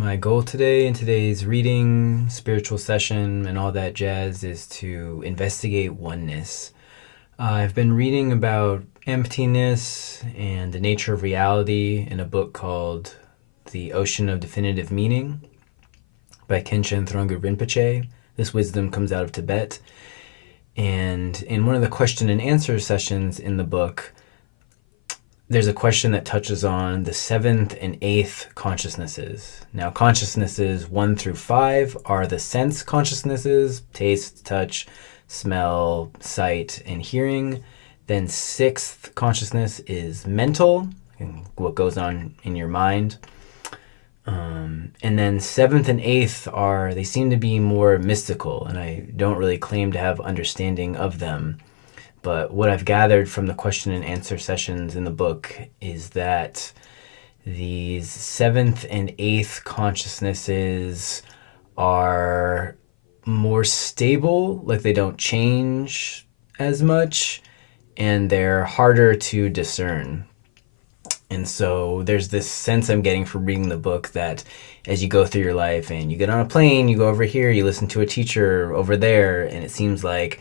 My goal today in today's reading, spiritual session, and all that jazz is to investigate oneness. I've been reading about emptiness and the nature of reality in a book called The Ocean of Definitive Meaning by Khenchen Throngu Rinpoche. This wisdom comes out of Tibet. And in one of the question and answer sessions in the book, there's a question that touches on the seventh and eighth consciousnesses. Now, consciousnesses 1 through 5 are the sense consciousnesses: taste, touch, smell, sight, and hearing. Then sixth consciousness is mental, and what goes on in your mind. And then seventh and eighth they seem to be more mystical, and I don't really claim to have understanding of them. But what I've gathered from the question and answer sessions in the book is that these seventh and eighth consciousnesses are more stable, like they don't change as much, and they're harder to discern. And so there's this sense I'm getting from reading the book that as you go through your life and you get on a plane, you go over here, you listen to a teacher over there, and it seems like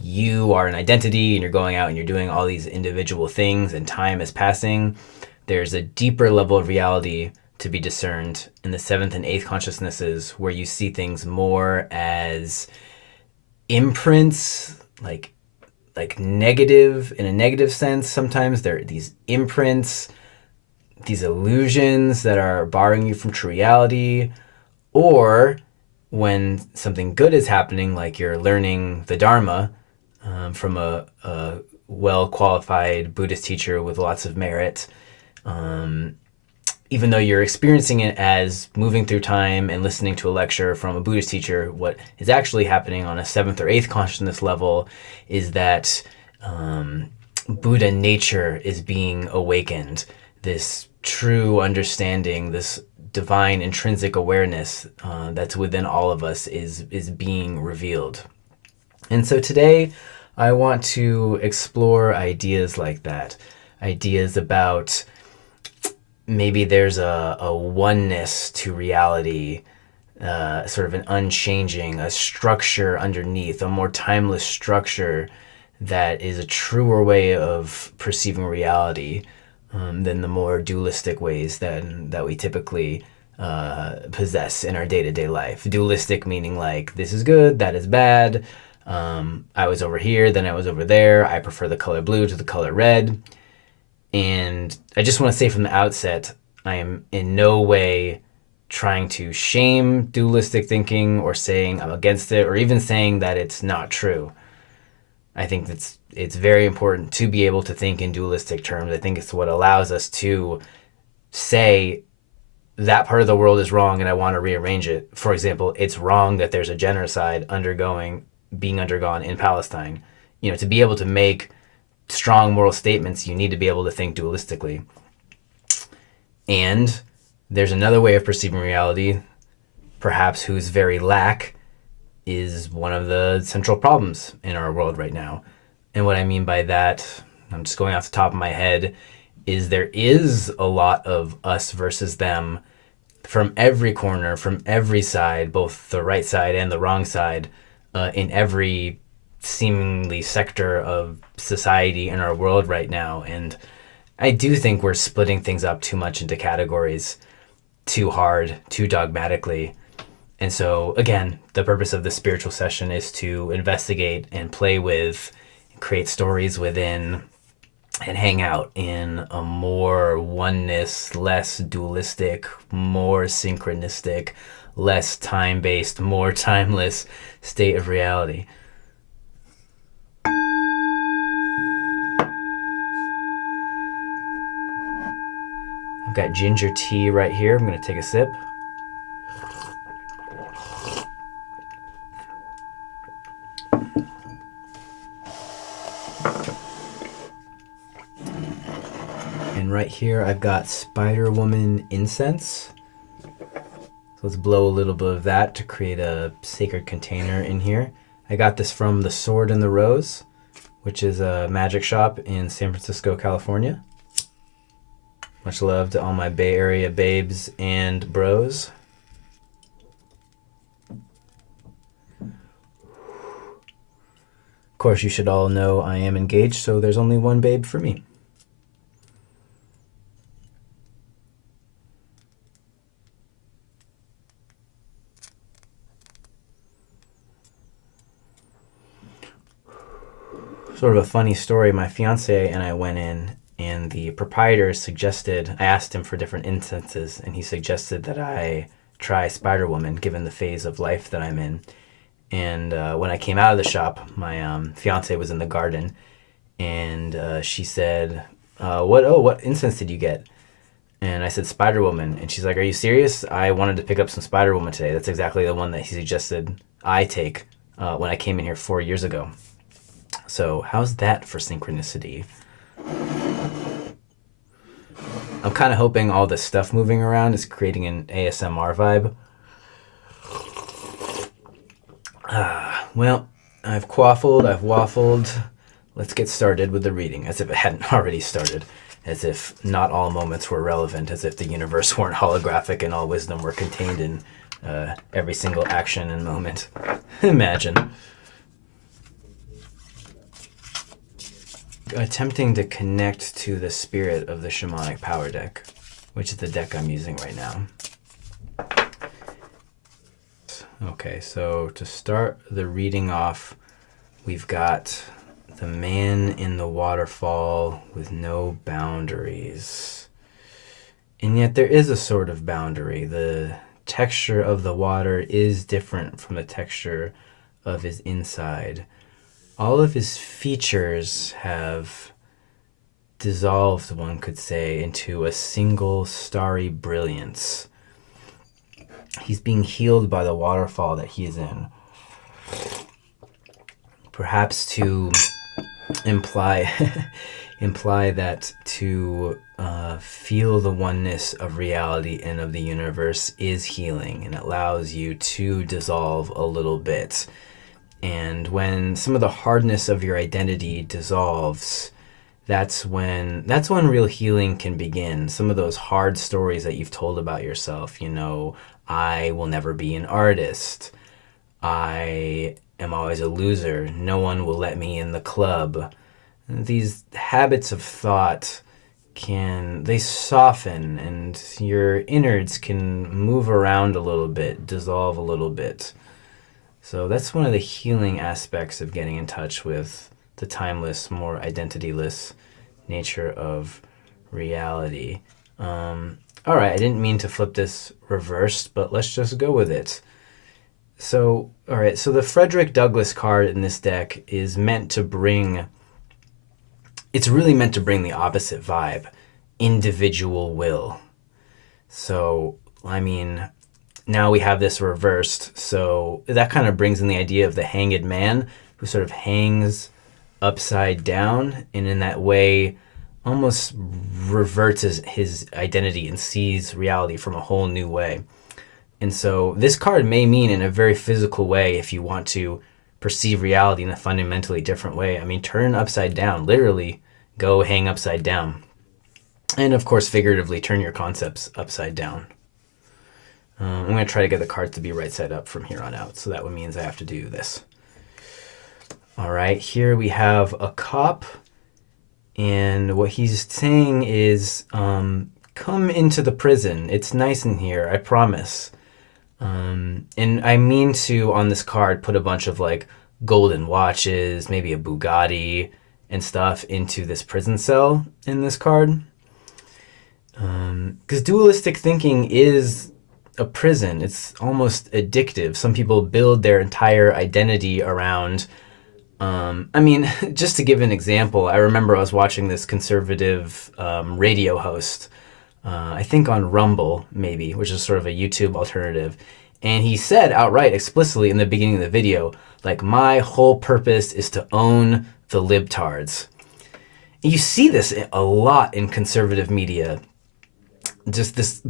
you are an identity and you're going out and you're doing all these individual things and time is passing. There's a deeper level of reality to be discerned in the seventh and eighth consciousnesses, where you see things more as imprints, like negative, in a negative sense. Sometimes there are these imprints, these illusions that are barring you from true reality. Or when something good is happening, like you're learning the Dharma from a well-qualified Buddhist teacher with lots of merit, even though you're experiencing it as moving through time and listening to a lecture from a Buddhist teacher, what is actually happening on a seventh or eighth consciousness level is that Buddha nature is being awakened. This true understanding, this divine intrinsic awareness that's within all of us is being revealed. And so today I want to explore ideas like that, ideas about maybe there's a oneness to reality, sort of an unchanging, a structure underneath, a more timeless structure that is a truer way of perceiving reality than the more dualistic ways that we typically possess in our day-to-day life. Dualistic meaning like, this is good, that is bad. I was over here, then I was over there. I prefer the color blue to the color red. And I just want to say from the outset, I am in no way trying to shame dualistic thinking or saying I'm against it or even saying that it's not true. I think it's very important to be able to think in dualistic terms. I think it's what allows us to say that part of the world is wrong and I want to rearrange it. For example, it's wrong that there's a genocide being undergone in Palestine. To be able to make strong moral statements, you need to be able to think dualistically. And there's another way of perceiving reality, perhaps whose very lack is one of the central problems in our world right now. And what I mean by that, I'm just going off the top of my head, is there is a lot of us versus them from every corner, from every side, both the right side and the wrong side, in every seemingly sector of society in our world right now. And I do think we're splitting things up too much into categories, too hard, too dogmatically. And so, again, the purpose of this spiritual session is to investigate and play with, create stories within, and hang out in a more oneness, less dualistic, more synchronistic, less time-based, more timeless state of reality. I've got ginger tea right here. I'm going to take a sip. And right here I've got Spider Woman incense. So let's blow a little bit of that to create a sacred container in here. I got this from The Sword and the Rose, which is a magic shop in San Francisco, California. Much love to all my Bay Area babes and bros. course, you should all know I am engaged, so there's only one babe for me. Sort of a funny story. My fiance and I went in, and the proprietor suggested, I asked him for different incenses, and he suggested that I try Spider Woman, given the phase of life that I'm in. And when I came out of the shop, my fiance was in the garden, and she said, what incense did you get? And I said, Spider Woman. And she's like, are you serious? I wanted to pick up some Spider Woman today. That's exactly the one that he suggested I take when I came in here 4 years ago. So how's that for synchronicity? I'm kind of hoping all this stuff moving around is creating an ASMR vibe. Well, I've quaffled, I've waffled. Let's get started with the reading, as if it hadn't already started. As if not all moments were relevant, as if the universe weren't holographic and all wisdom were contained in every single action and moment. Imagine. Attempting to connect to the spirit of the shamanic power deck, which is the deck I'm using right now. Okay, so to start the reading off, we've got the man in the waterfall with no boundaries. And yet there is a sort of boundary. The texture of the water is different from the texture of his inside. All of his features have dissolved, one could say, into a single starry brilliance. He's being healed by the waterfall that he is in. Perhaps to imply that to feel the oneness of reality and of the universe is healing, and allows you to dissolve a little bit. And when some of the hardness of your identity dissolves, that's when real healing can begin. Some of those hard stories that you've told about yourself, I will never be an artist. I am always a loser. No one will let me in the club. These habits of thought they soften, and your innards can move around a little bit, dissolve a little bit. So that's one of the healing aspects of getting in touch with the timeless, more identityless nature of reality. All right, I didn't mean to flip this reversed, but let's just go with it. So, all right, so the Frederick Douglass card in this deck is it's really meant to bring the opposite vibe, individual will. So, now we have this reversed, so that kind of brings in the idea of the hanged man, who sort of hangs upside down, and in that way almost reverts his identity and sees reality from a whole new way. And so this card may mean, in a very physical way, if you want to perceive reality in a fundamentally different way, turn upside down, literally go hang upside down. And of course, figuratively, turn your concepts upside down. I'm going to try to get the cards to be right side up from here on out, so that means I have to do this. All right, here we have a cop, and what he's saying is, come into the prison. It's nice in here, I promise. And I mean to, on this card, put a bunch of golden watches, maybe a Bugatti and stuff into this prison cell in this card. Because dualistic thinking is a prison. It's almost addictive. Some people build their entire identity around just to give an example, I remember I was watching this conservative radio host, I think on Rumble maybe, which is sort of a YouTube alternative, and he said outright explicitly in the beginning of the video, my whole purpose is to own the libtards. And you see this a lot in conservative media. Just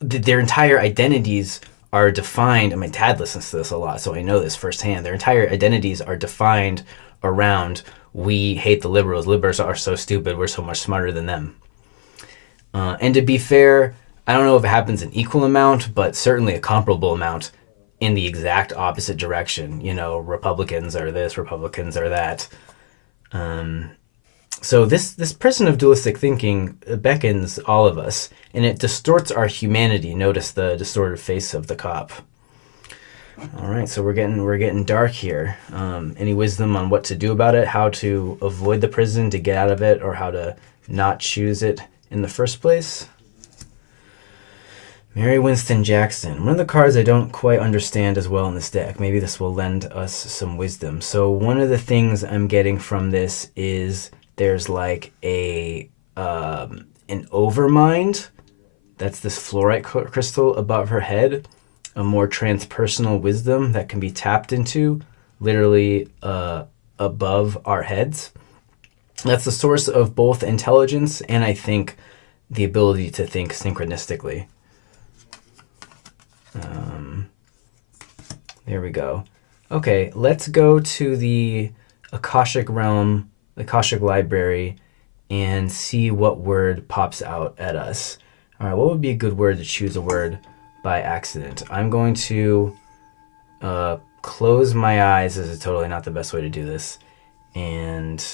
their entire identities are defined. My dad listens to this a lot, so I know this firsthand. Their entire identities are defined around, we hate the liberals. Liberals are so stupid. We're so much smarter than them. And to be fair, I don't know if it happens in equal amount, but certainly a comparable amount in the exact opposite direction. Republicans are this, Republicans are that. So this prison of dualistic thinking beckons all of us, and it distorts our humanity. Notice the distorted face of the cop. All right, so we're getting dark here. Any wisdom on what to do about it, how to avoid the prison, to get out of it, or how to not choose it in the first place? Mary Winston Jackson. One of the cards I don't quite understand as well in this deck. Maybe this will lend us some wisdom. So one of the things I'm getting from this is there's like an overmind. That's this fluorite crystal above her head. A more transpersonal wisdom that can be tapped into, literally above our heads. That's the source of both intelligence and, I think, the ability to think synchronistically. There we go. Okay, let's go to the Akashic realm, the Akashic library, and see what word pops out at us. All right, what would be a good word to choose a word by accident? I'm going to close my eyes. This is totally not the best way to do this. And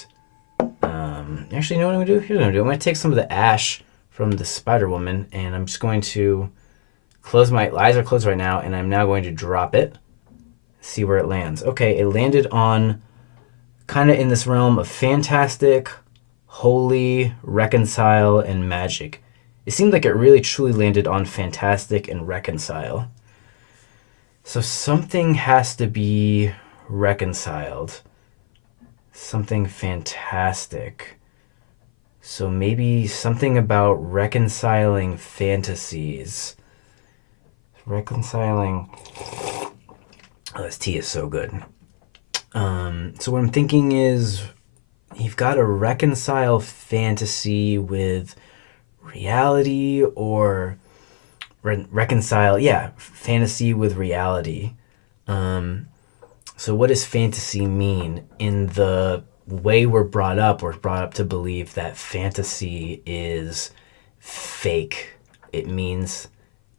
actually, you know what I'm going to do? Here's what I'm going to do. I'm going to take some of the ash from the Spider Woman, and I'm just going to close my eyes are closed right now, and I'm now going to drop it, see where it lands. Okay, it landed on kind of in this realm of fantastic, holy, reconcile, and magic. It seemed like it really truly landed on fantastic and reconcile. So something has to be reconciled. Something fantastic. So maybe something about reconciling fantasies. Reconciling. Oh, this tea is so good. So what I'm thinking is you've got to reconcile fantasy with reality, or reconcile, fantasy with reality. So what does fantasy mean? In the way we're brought up to believe that fantasy is fake. It means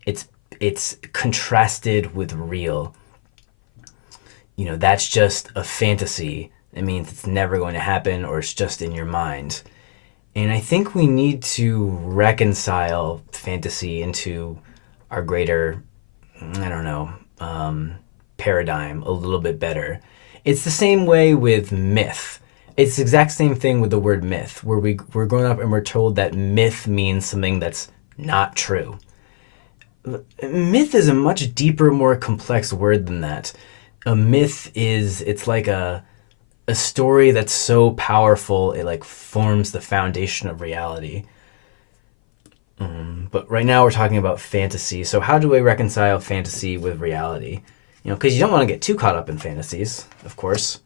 it's contrasted with real. That's just a fantasy. It means it's never going to happen, or it's just in your mind. And I think we need to reconcile fantasy into our greater, paradigm a little bit better. It's the same way with myth. It's the exact same thing with the word myth, where we're growing up and we're told that myth means something that's not true. Myth is a much deeper, more complex word than that. A myth it's like a story that's so powerful it like forms the foundation of reality. But right now we're talking about fantasy. So how do I reconcile fantasy with reality? Because you don't want to get too caught up in fantasies, of course.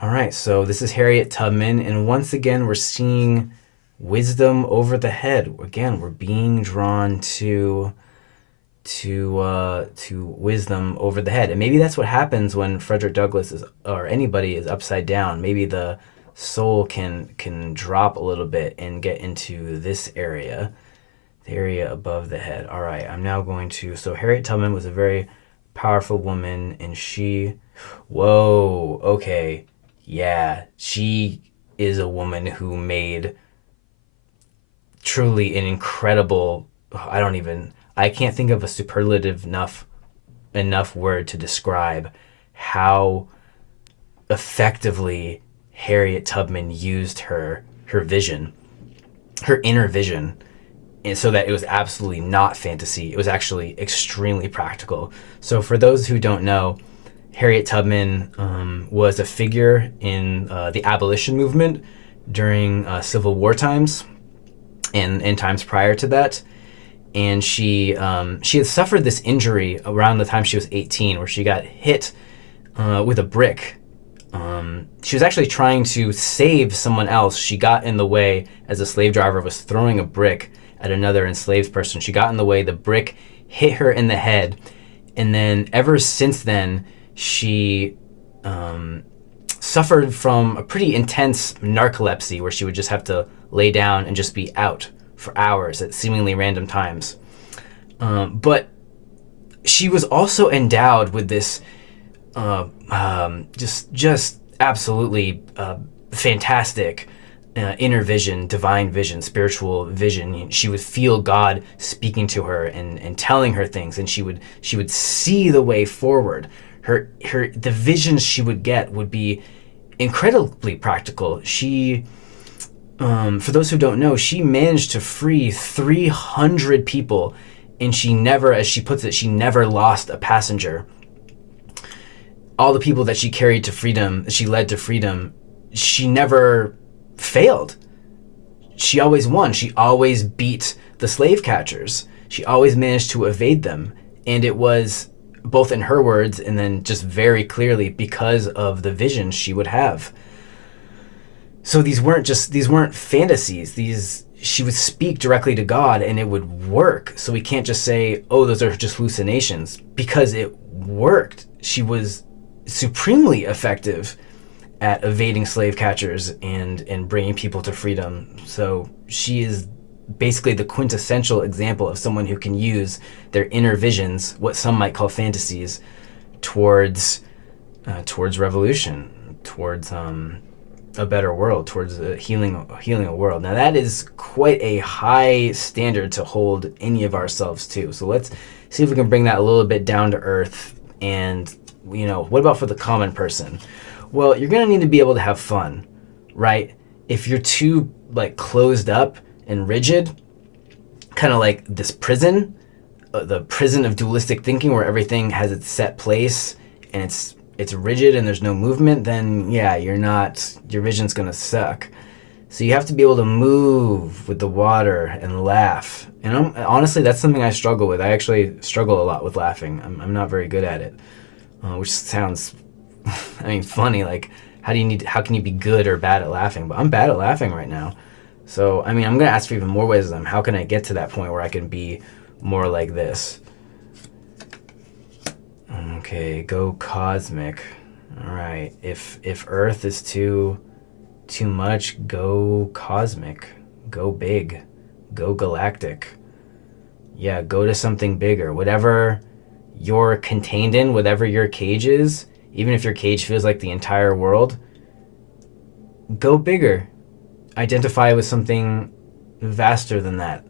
All right, so this is Harriet Tubman, and once again we're seeing wisdom over the head. Again, we're being drawn to wisdom over the head. And maybe that's what happens when Frederick Douglass or anybody is upside down. Maybe the soul can drop a little bit and get into this area, the area above the head. All right, I'm now going to, so Harriet Tubman was a very powerful woman, and she is a woman who made truly an incredible, I can't think of a superlative enough word to describe how effectively Harriet Tubman used her vision, her inner vision, and so that it was absolutely not fantasy. It was actually extremely practical. So for those who don't know, Harriet Tubman was a figure in the abolition movement during Civil War times and times prior to that. And she had suffered this injury around the time she was 18, where she got hit with a brick. She was actually trying to save someone else. She got in the way as a slave driver was throwing a brick at another enslaved person. She got in the way, the brick hit her in the head, and then ever since then, she suffered from a pretty intense narcolepsy, where she would just have to lay down and just be out for hours at seemingly random times. But she was also endowed with this just absolutely fantastic inner vision, divine vision, spiritual vision. She would feel God speaking to her and telling her things, and she would see the way forward. The visions she would get would be incredibly practical. She, for those who don't know, she managed to free 300 people, and she never, as she puts it, she never lost a passenger. All the people that she carried to freedom, she led to freedom, she never failed. She always won. She always beat the slave catchers. She always managed to evade them. And it was, both in her words and then just very clearly, because of the visions she would have. So these weren't fantasies. She would speak directly to God and it would work. So we can't just say, oh, those are just hallucinations, because it worked. She was supremely effective at evading slave catchers and bringing people to freedom. So she is basically the quintessential example of someone who can use their inner visions, what some might call fantasies, towards revolution, towards a better world, towards healing a world. Now that is quite a high standard to hold any of ourselves to. So let's see if we can bring that a little bit down to earth. And what about for the common person? Well, you're gonna need to be able to have fun, right? If you're too closed up and rigid, kind of like this prison, the prison of dualistic thinking, where everything has its set place and it's rigid and there's no movement, then yeah, your vision's gonna suck. So you have to be able to move with the water and laugh. And honestly, that's something I struggle with. I actually struggle a lot with laughing. I'm not very good at it, which sounds, funny. Like, how can you be good or bad at laughing? But I'm bad at laughing right now. So, I'm going to ask for even more wisdom. How can I get to that point where I can be more like this? Okay, go cosmic. All right. If Earth is too much, go cosmic. Go big. Go galactic. Yeah, go to something bigger. Whatever you're contained in, whatever your cage is, even if your cage feels like the entire world, go bigger. Identify with something vaster than that.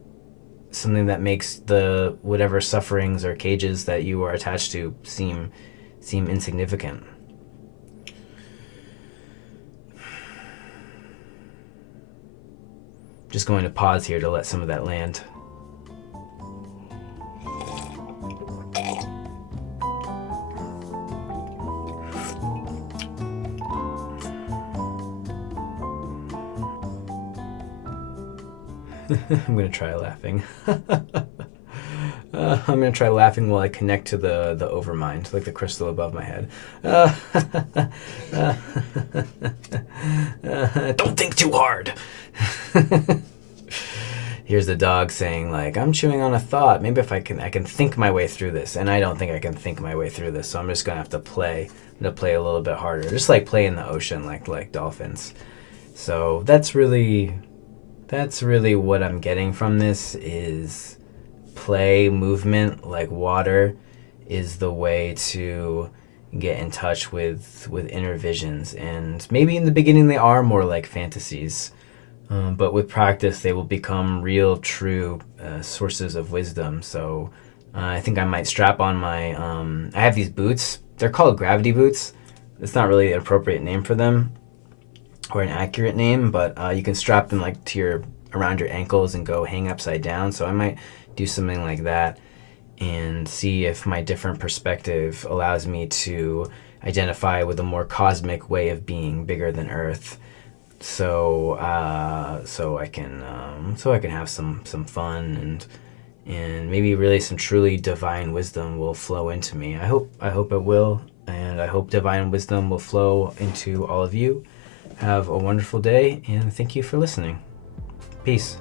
Something that makes the whatever sufferings or cages that you are attached to seem insignificant. Just going to pause here to let some of that land. I'm going to try laughing. I'm going to try laughing while I connect to the overmind, like the crystal above my head. Don't think too hard. Here's the dog saying, I'm chewing on a thought. Maybe if I can think my way through this. And I don't think I can think my way through this, so I'm just going to have to play. I'm going to play a little bit harder. Just like play in the ocean, like dolphins. So that's really what I'm getting from this, is play, movement, like water, is the way to get in touch with inner visions. And maybe in the beginning they are more like fantasies, but with practice they will become real, true sources of wisdom. So I think I might strap on my, I have these boots. They're called gravity boots. It's not really an appropriate name for them, or an accurate name, but you can strap them around your ankles and go hang upside down. So I might do something like that and see if my different perspective allows me to identify with a more cosmic way of being, bigger than Earth. So I can have some fun, and maybe really some truly divine wisdom will flow into me. I hope it will, and I hope divine wisdom will flow into all of you. Have a wonderful day, and thank you for listening. Peace.